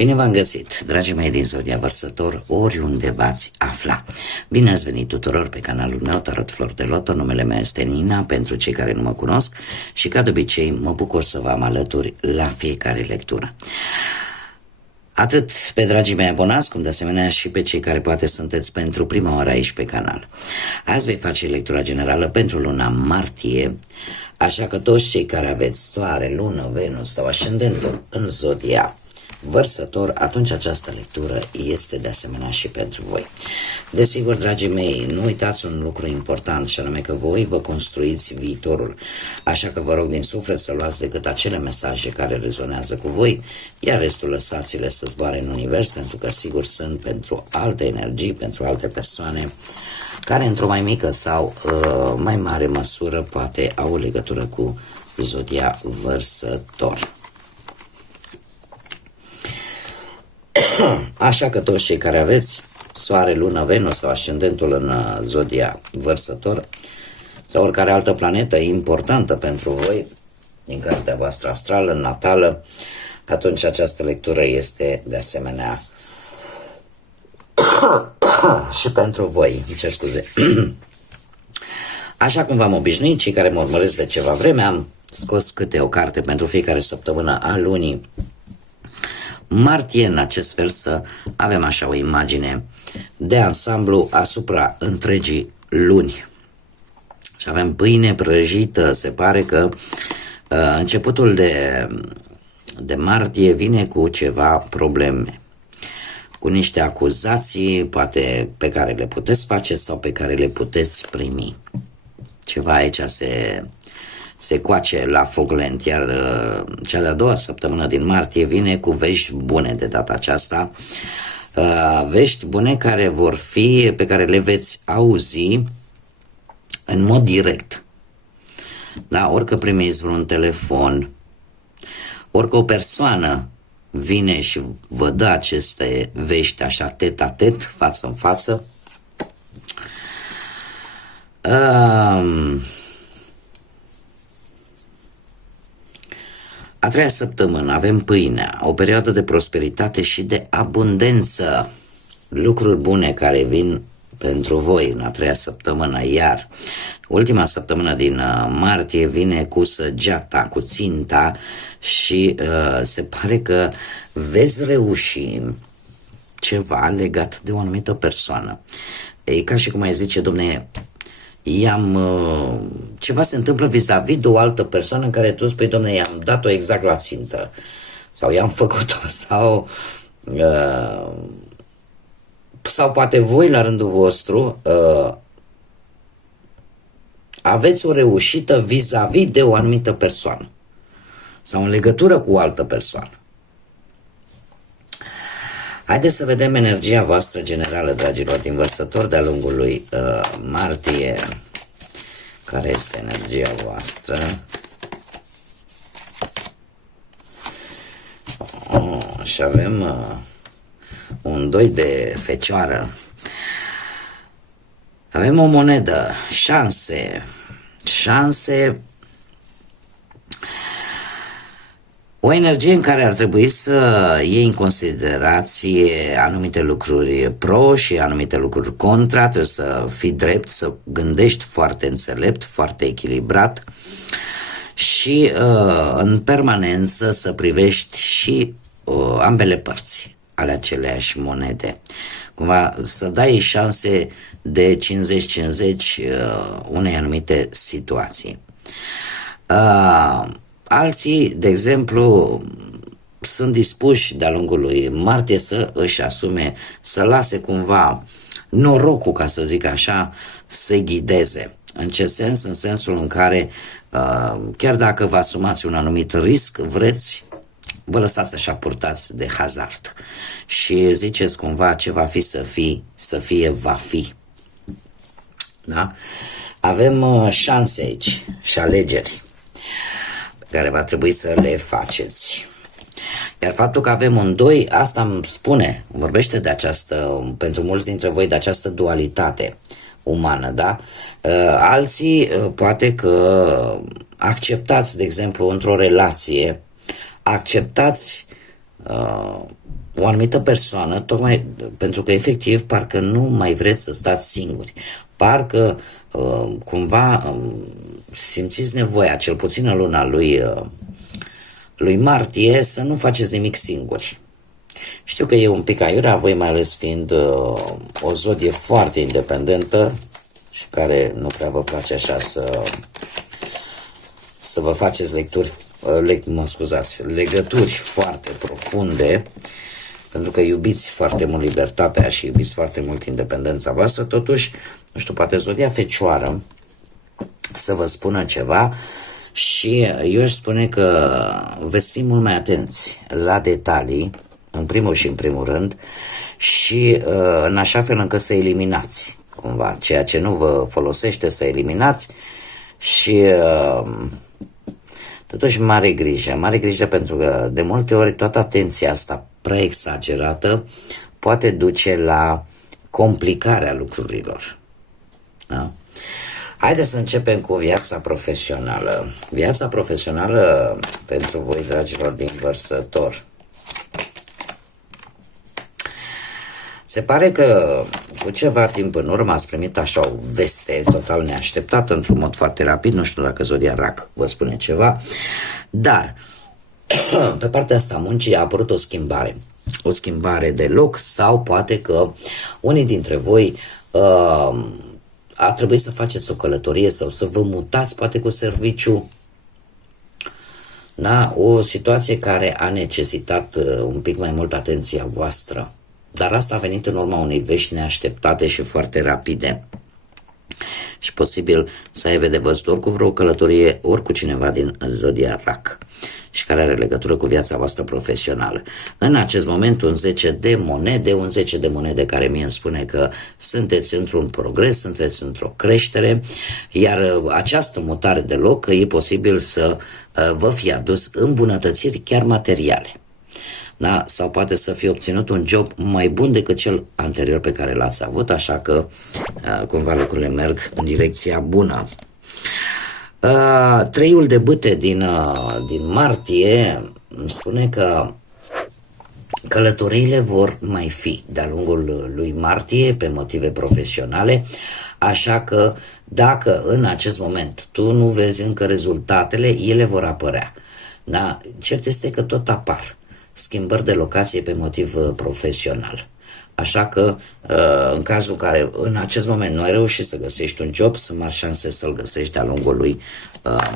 Bine v-am găsit, dragii mei din Zodia Vărsător, oriunde v-ați afla. Bine ați venit tuturor pe canalul meu Tarot Flor de Loto, numele meu este Nina, pentru cei care nu mă cunosc și ca de obicei mă bucur să vă am alături la fiecare lectură. Atât pe dragii mei abonați, cum de asemenea și pe cei care poate sunteți pentru prima oară aici pe canal. Azi voi face lectura generală pentru luna martie, așa că toți cei care aveți soare, lună, Venus sau ascendentul în Zodia Vărsător, atunci această lectură este de asemenea și pentru voi. Desigur, dragii mei, nu uitați un lucru important, și anume că voi vă construiți viitorul. Așa că vă rog din suflet să luați decât acele mesaje care rezonează cu voi, iar restul lăsați-le să zboare în univers, pentru că sigur sunt pentru alte energii, pentru alte persoane care într-o mai mică sau mai mare măsură poate au legătură cu Zodia Vărsător. Așa că toți cei care aveți soare, lună, Venus sau ascendentul în Zodia Vărsător sau oricare altă planetă importantă pentru voi din cartea voastră astrală, natală, atunci această lectură este de asemenea și pentru voi. Îmi cer scuze. Așa cum v-am obișnuit, cei care mă urmăresc de ceva vreme, am scos câte o carte pentru fiecare săptămână a lunii martie, în acest fel să avem așa o imagine de ansamblu asupra întregii luni. Și avem pâine prăjită, se pare că începutul de martie vine cu ceva probleme, cu niște acuzații, poate pe care le puteți face sau pe care le puteți primi. Ceva aici se coace la foc lent, iar cea de-a doua săptămână din martie vine cu vești bune de data aceasta, vești bune pe care le veți auzi în mod direct. Da, orică primiți vreun telefon, orică o persoană vine și vă dă aceste vești așa tet-a-tet, față în față, a treia săptămână avem pâinea, o perioadă de prosperitate și de abundență, lucruri bune care vin pentru voi în a treia săptămână, iar ultima săptămână din martie vine cu săgeata, cu ținta și se pare că veți reuși ceva legat de o anumită persoană. E ca și cum ai zice, domne, ceva se întâmplă vis-a-vis de o altă persoană în care tu spui, domne, i-am dat-o exact la țintă sau i-am făcut-o sau poate voi la rândul vostru aveți o reușită vis-a-vis de o anumită persoană sau în legătură cu o altă persoană. Haideți să vedem energia voastră generală, dragilor, din Vărsător de-a lungul lui martie. Care este energia voastră? Și avem un 2 de fecioară. Avem o monedă, șanse, o energie în care ar trebui să iei în considerație anumite lucruri pro și anumite lucruri contra, trebuie să fii drept, să gândești foarte înțelept, foarte echilibrat și în permanență să privești și ambele părți ale aceleiași monede. Cumva să dai șanse de 50-50 unei anumite situații. Alții, de exemplu, sunt dispuși de-a lungul lui martie să își asume, să lase cumva norocul, ca să zic așa, să ghideze. În ce sens? În sensul în care, chiar dacă vă asumați un anumit risc, vă lăsați așa purtați de hazard și ziceți cumva ce va fi să fie, va fi. Da? Avem șanse aici și alegeri care va trebui să le faceți. Iar faptul că avem un 2, asta îmi spune, vorbește de această, pentru mulți dintre voi, de această dualitate umană, da? Alții, poate că acceptați, de exemplu, într-o relație, acceptați o anumită persoană, tocmai pentru că efectiv parcă nu mai vreți să stați singuri. Parcă cumva simțiți nevoia, cel puțin în luna lui martie, să nu faceți nimic singuri. Știu că e un pic aiurea, voi mai ales fiind o zodie foarte independentă și care nu prea vă place așa să vă faceți legături foarte profunde, pentru că iubiți foarte mult libertatea și iubiți foarte mult independența voastră. Totuși, nu știu, poate zodia Fecioară să vă spună ceva și eu aș spune că veți fi mult mai atenți la detalii, în primul și în primul rând, și în așa fel încât să eliminați cumva ceea ce nu vă folosește, să eliminați și totuși mare grijă, pentru că de multe ori toată atenția asta prea exagerată poate duce la complicarea lucrurilor. Da? Haideți să începem cu viața profesională. Viața profesională pentru voi, dragilor din Vărsător. Se pare că cu ceva timp în urmă ați primit așa o veste total neașteptată, într-un mod foarte rapid, nu știu dacă zodia Rac vă spune ceva, dar pe partea asta muncii a apărut o schimbare de loc, sau poate că unii dintre voi a trebuit să faceți o călătorie sau să vă mutați poate cu serviciu. Da? O situație care a necesitat un pic mai mult atenția voastră. Dar asta a venit în urma unei vești neașteptate și foarte rapide. Și posibil să aibă de văzut ori cu vreo călătorie, ori cu cineva din zodia Rac și care are legătură cu viața voastră profesională. În acest moment un 10 de monede care mie îmi spune că sunteți într-un progres, sunteți într-o creștere, iar această mutare de loc e posibil să vă fie adus îmbunătățiri chiar materiale. Da? Sau poate să fie obținut un job mai bun decât cel anterior pe care l-ați avut, așa că cumva lucrurile merg în direcția bună. Treiul de bâte din martie îmi spune că călătoriile vor mai fi de-a lungul lui martie pe motive profesionale, așa că dacă în acest moment tu nu vezi încă rezultatele, ele vor apărea. Da? Cert este că tot apar schimbări de locație pe motiv profesional. Așa că, în cazul în care în acest moment nu ai reușit să găsești un job, sunt mari șanse să-l găsești de-a lungul lui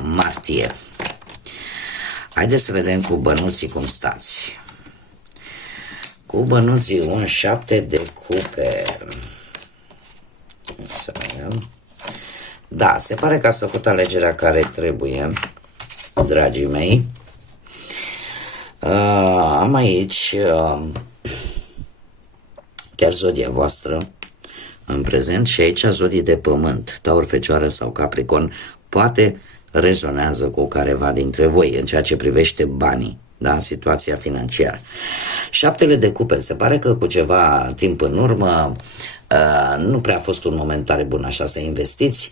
martie. Haideți să vedem cu bănuții cum stați. Cu bănuții un 7 de cupe. Să vedem. Da, se pare că ați făcut alegerea care trebuie, dragii mei. Am aici chiar zodia voastră în prezent și aici zodii de pământ, Taur, Fecioară sau Capricorn, poate rezonează cu careva dintre voi în ceea ce privește banii, da? Situația financiară. 7 de cupe, se pare că cu ceva timp în urmă nu prea a fost un moment tare bun așa să investiți,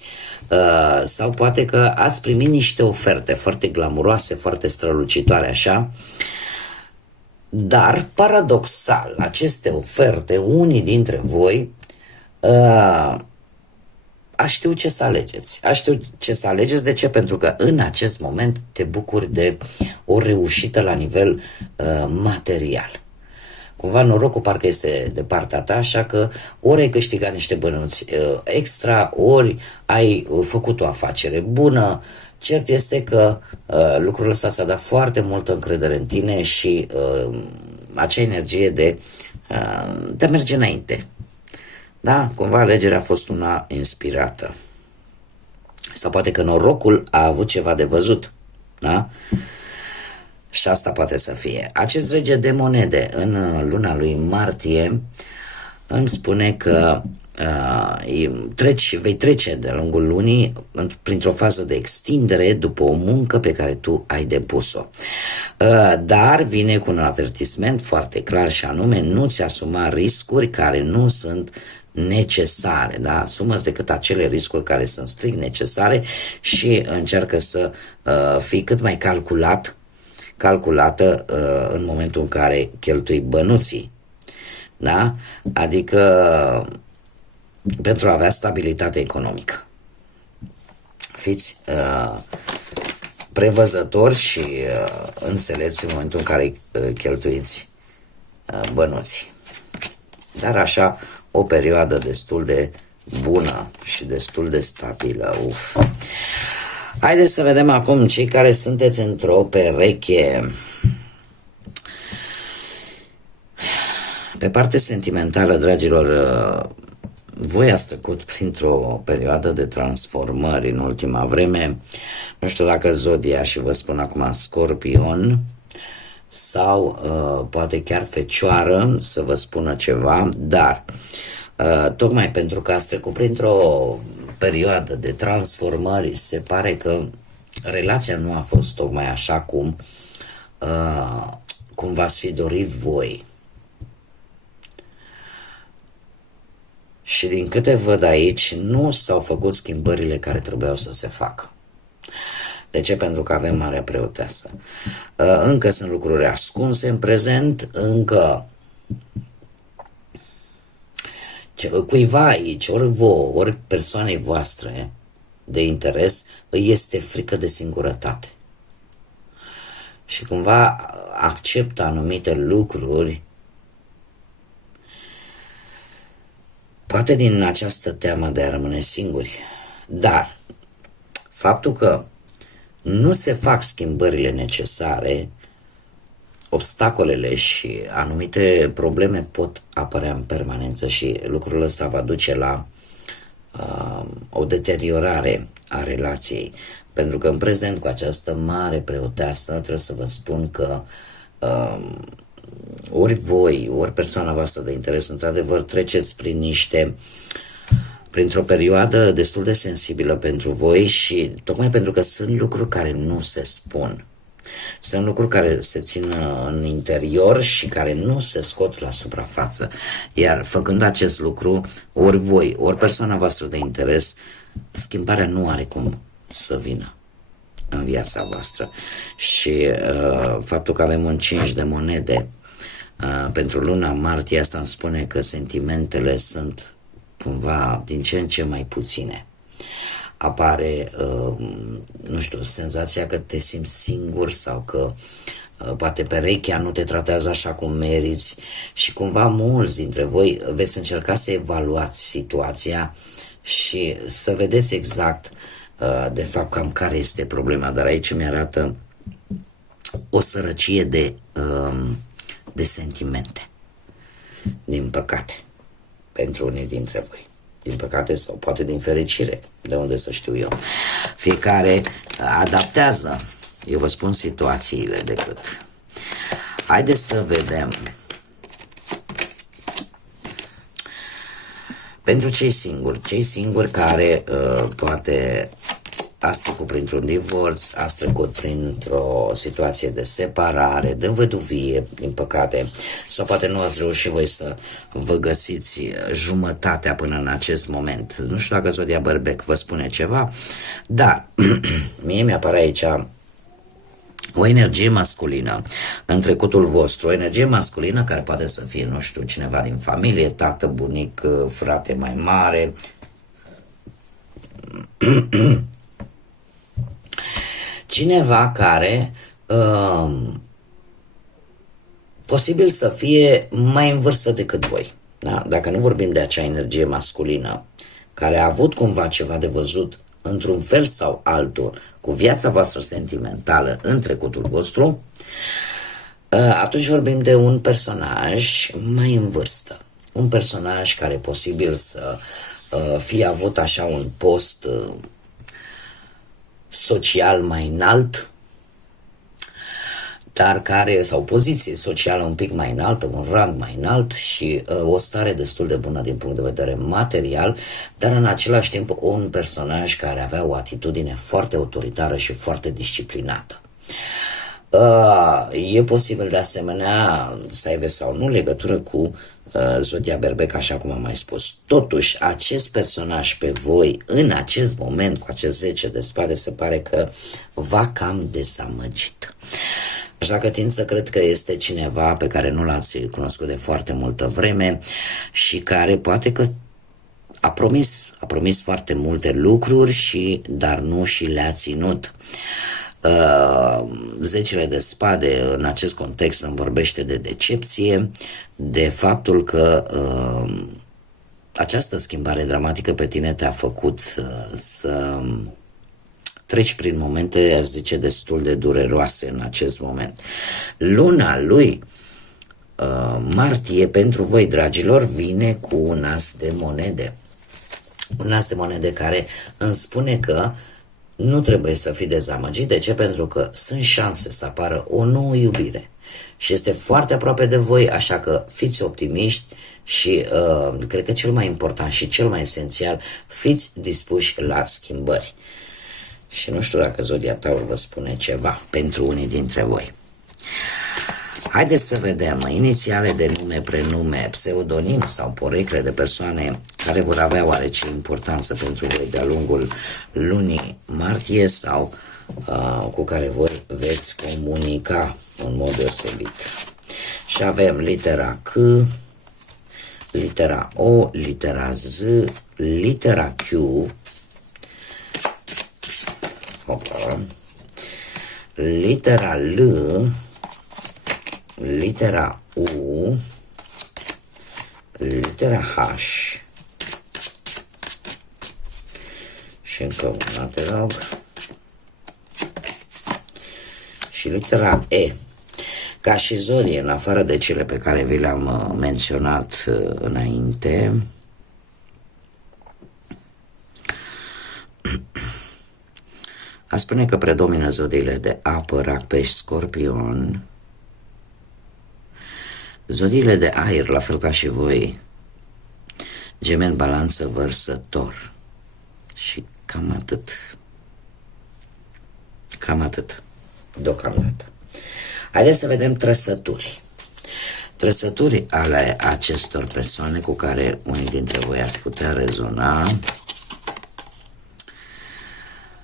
sau poate că ați primit niște oferte foarte glamuroase, foarte strălucitoare așa, dar paradoxal, aceste oferte, unii dintre voi știu ce să alegeți. De ce? Pentru că în acest moment te bucuri de o reușită la nivel material. Cumva norocul parcă este de partea ta, așa că ori ai câștigat niște bănuți extra, ori ai făcut o afacere bună. Cert este că lucrul ăsta ți-a dat foarte multă încredere în tine și acea energie de a merge înainte. Da? Cumva alegerea a fost una inspirată. Sau poate că norocul a avut ceva de văzut. Da? Și asta poate să fie. Acest rege de monede în luna lui martie îmi spune că vei trece de-a lungul lunii printr-o fază de extindere după o muncă pe care tu ai depus-o. Dar vine cu un avertisment foarte clar și anume nu-ți asuma riscuri care nu sunt necesare, da? Asumă-ți decât acele riscuri care sunt strict necesare și încearcă să fii cât mai calculat calculată în momentul în care cheltui bănuții. Da? Adică pentru a avea stabilitate economică. Fiți prevăzători și înțelepți în momentul în care cheltuiți bănuții. Dar așa o perioadă destul de bună și destul de stabilă. Uf. Haideți să vedem acum cei care sunteți într-o pereche. Pe parte sentimentală, dragilor, voi ați trecut printr-o perioadă de transformări în ultima vreme. Nu știu dacă Zodia, și vă spun acum Scorpion, sau poate chiar Fecioară să vă spună ceva, dar tocmai pentru că ați trecut printr-o perioadă de transformări, se pare că relația nu a fost tocmai așa cum v-ați fi dorit voi. Și din câte văd aici, nu s-au făcut schimbările care trebuiau să se facă. De ce? Pentru că avem Marea Preoteasă. Încă sunt lucruri ascunse în prezent, încă cuiva aici, ori vouă, ori persoanei voastre de interes, îi este frică de singurătate. Și cumva acceptă anumite lucruri, poate din această teamă de a rămâne singuri. Dar faptul că nu se fac schimbările necesare, obstacolele și anumite probleme pot apărea în permanență și lucrul ăsta va duce la o deteriorare a relației. Pentru că în prezent, cu această Mare Preoteasă, trebuie să vă spun că ori voi, ori persoana voastră de interes, într-adevăr, treceți printr-o perioadă destul de sensibilă pentru voi și tocmai pentru că sunt lucruri care nu se spun. Sunt lucruri care se țin în interior și care nu se scot la suprafață. Iar făcând acest lucru, ori voi, ori persoana voastră de interes, schimbarea nu are cum să vină în viața voastră. Și faptul că avem un 5 de monede pentru luna martie, asta îmi spune că sentimentele sunt cumva din ce în ce mai puține. Apare, nu știu, senzația că te simți singur sau că poate perechea nu te tratează așa cum meriți și cumva mulți dintre voi veți încerca să evaluați situația și să vedeți exact de fapt cam care este problema, dar aici mi arată o sărăcie de sentimente, din păcate, pentru unii dintre voi. Din păcate sau poate din fericire, de unde să știu eu. Fiecare adaptează, eu vă spun, situațiile decât. Haideți să vedem. Pentru cei singuri care poate ați trecut printr-un divorț, ați trecut printr-o situație de separare, de învăduvie, din păcate, sau poate nu ați reușit voi să vă găsiți jumătatea până în acest moment. Nu știu dacă Zodia Bărbec vă spune ceva, dar mie mi-apare aici o energie masculină în trecutul vostru, o energie masculină care poate să fie, nu știu, cineva din familie, tată, bunic, frate mai mare, cineva care posibil să fie mai în vârstă decât voi. Da? Dacă nu vorbim de acea energie masculină care a avut cumva ceva de văzut într-un fel sau altul cu viața voastră sentimentală în trecutul vostru, atunci vorbim de un personaj mai în vârstă. Un personaj care posibil să fie avut așa un post social mai înalt, dar care, sau poziție socială un pic mai înaltă, un rang mai înalt și o stare destul de bună din punct de vedere material, dar în același timp un personaj care avea o atitudine foarte autoritară și foarte disciplinată. E posibil de asemenea să aibă sau nu legătură cu Zodia Berbec, așa cum am mai spus. Totuși, acest personaj pe voi, în acest moment, cu acest 10 de spade, se pare că v-a cam dezamăgit. Așa că tind să cred că este cineva pe care nu l-ați cunoscut de foarte multă vreme și care poate că a promis foarte multe lucruri, dar nu și le-a ținut. Zecile de spade în acest context îmi vorbește de decepție, de faptul că această schimbare dramatică pe tine te-a făcut să treci prin momente, aș zice, destul de dureroase în acest moment. Luna lui martie pentru voi, dragilor, vine cu un as de monede. Un as de monede care îmi spune că nu trebuie să fii dezamăgit. De ce? Pentru că sunt șanse să apară o nouă iubire și este foarte aproape de voi, așa că fiți optimiști și cred că cel mai important și cel mai esențial, fiți dispuși la schimbări. Și nu știu dacă Zodia Taur vă spune ceva pentru unii dintre voi. Haideți să vedem inițiale de nume, prenume, pseudonim sau porecle de persoane care vor avea oarece importanță pentru voi de-a lungul lunii martie sau cu care voi veți comunica în mod deosebit. Și avem litera C, litera O, litera Z, litera Q, litera L, litera U, litera H și încă una, te rog, și litera E. Ca și zodie, în afară de cele pe care vi le-am menționat înainte, a spune că predomină zodiile de apă, rac, pești, scorpion. Zodiile de aer, la fel ca și voi, Gemeni, Balanță, Vărsător. Și cam atât. Cam atât, deocamdată. Haideți să vedem trăsături. Trăsături ale acestor persoane cu care unii dintre voi ați putea rezona.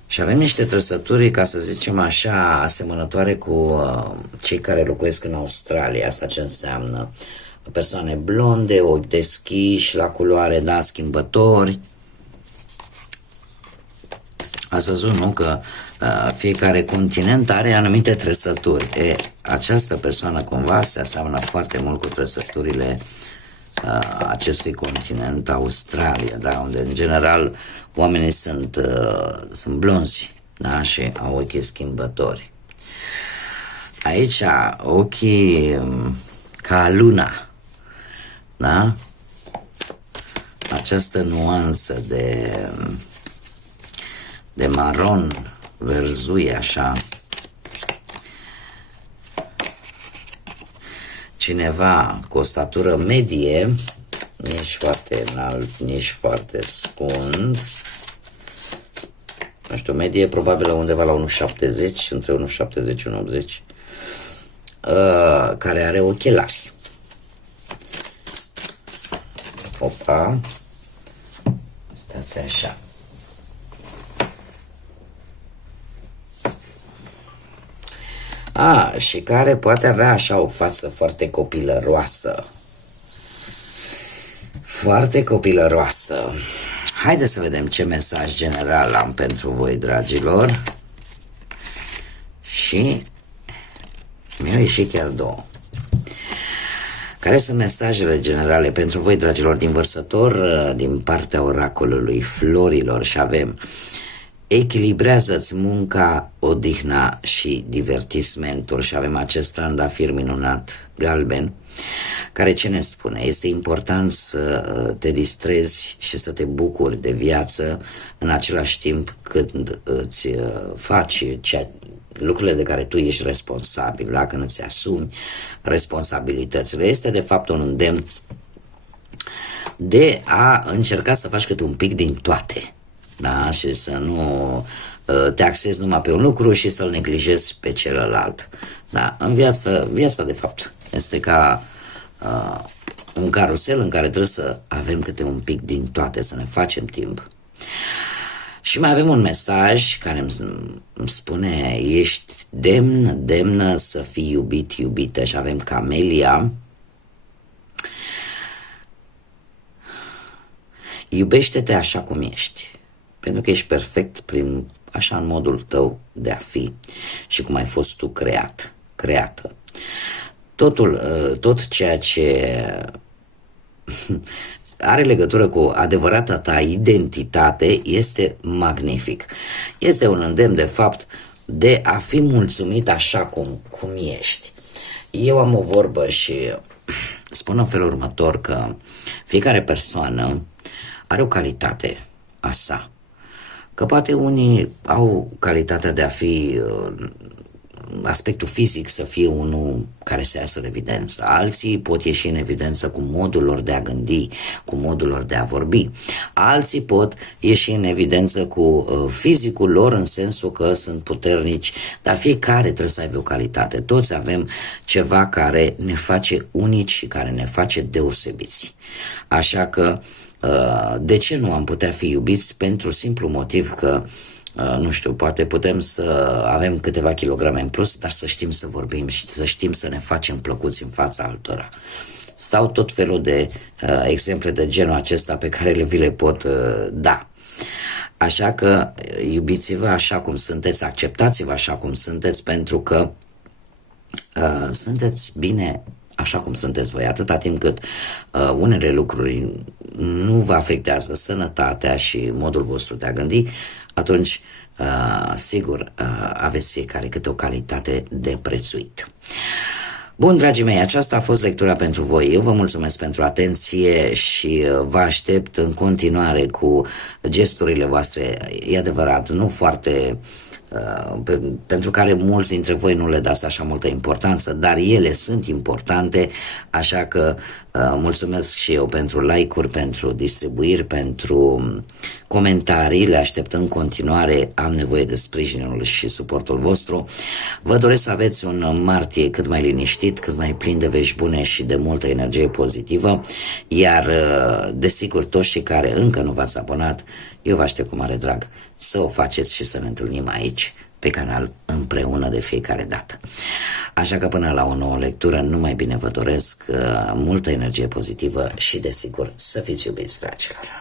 Și avem niște trăsături, ca să zicem așa, asemănătoare cu cei care locuiesc în Australia. Asta ce înseamnă? Persoane blonde, ochi deschiși, la culoare, da, schimbători. Ați văzut, nu? Că fiecare continent are anumite trăsături. Această persoană cumva se aseamănă foarte mult cu trăsăturile acestui continent, Australia, da? Unde în general oamenii sunt blonzi, da? Și au ochii schimbători. Aici ochii ca luna, da? Această nuanță de maron, verzuie, așa. Cineva cu o statură medie, nici foarte înalt, nici foarte scund. Nu știu, medie probabil undeva la 1,70, între 1,70 și 1,80. Care are ochelari. Opa. Stați așa. Și care poate avea așa o față foarte copilăroasă. Foarte copilăroasă. Haideți să vedem ce mesaj general am pentru voi, dragilor. Și mi-au ieșit chiar două. Care sunt mesajele generale pentru voi, dragilor, din Vărsător, din partea oracolului florilor? Și avem: echilibrează-ți munca, odihna și divertismentul. Și avem acest trandafir minunat galben, care ce ne spune? Este important să te distrezi și să te bucuri de viață în același timp când îți faci lucrurile de care tu ești responsabil, da? Când îți asumi responsabilitățile. Este de fapt un îndemn de a încerca să faci câte un pic din toate. Da? Și să nu te axezi numai pe un lucru și să-l neglijezi pe celălalt. Da? În viața de fapt este ca un carusel în care trebuie să avem câte un pic din toate, să ne facem timp. Și mai avem un mesaj care îmi spune: ești demnă să fii iubit, iubită. Și avem Camelia. Iubește-te așa cum ești, pentru că ești perfect așa în modul tău de a fi și cum ai fost tu creată. Tot ceea ce are legătură cu adevărata ta identitate este magnific. Este un îndemn, de fapt, de a fi mulțumit așa cum ești. Eu am o vorbă și spun în felul următor, că fiecare persoană are o calitate a sa. Că poate unii au calitatea de a fi, aspectul fizic să fie unul care se iasă în evidență. Alții pot ieși în evidență cu modul lor de a gândi, cu modul lor de a vorbi. Alții pot ieși în evidență cu fizicul lor, în sensul că sunt puternici, dar fiecare trebuie să aibă o calitate. Toți avem ceva care ne face unici și care ne face deosebiți. Așa că de ce nu am putea fi iubiți? Pentru simplu motiv că nu știu, poate putem să avem câteva kilograme în plus, dar să știm să vorbim și să știm să ne facem plăcuți în fața altora. Stau tot felul de exemple de genul acesta pe care vi le pot da. Așa că iubiți-vă așa cum sunteți, acceptați-vă așa cum sunteți, pentru că sunteți bine așa cum sunteți voi, atâta timp cât unele lucruri nu vă afectează sănătatea și modul vostru de a gândi, atunci sigur aveți fiecare câte o calitate de prețuit. Bun, dragii mei, aceasta a fost lectura pentru voi. Eu vă mulțumesc pentru atenție și vă aștept în continuare cu gesturile voastre, e adevărat, nu foarte pentru care mulți dintre voi nu le dați așa multă importanță, dar ele sunt importante, așa că mulțumesc și eu pentru like-uri, pentru distribuiri, pentru comentarii, le aștept în continuare, am nevoie de sprijinul și suportul vostru. Vă doresc să aveți un martie cât mai liniștit, cât mai plin de vești bune și de multă energie pozitivă, iar desigur toți cei care încă nu v-ați abonat, eu vă aștept cu mare drag să o faceți și să ne întâlnim aici pe canal împreună de fiecare dată. Așa că până la o nouă lectură, numai bine vă doresc, multă energie pozitivă și desigur să fiți iubiți, dragilor.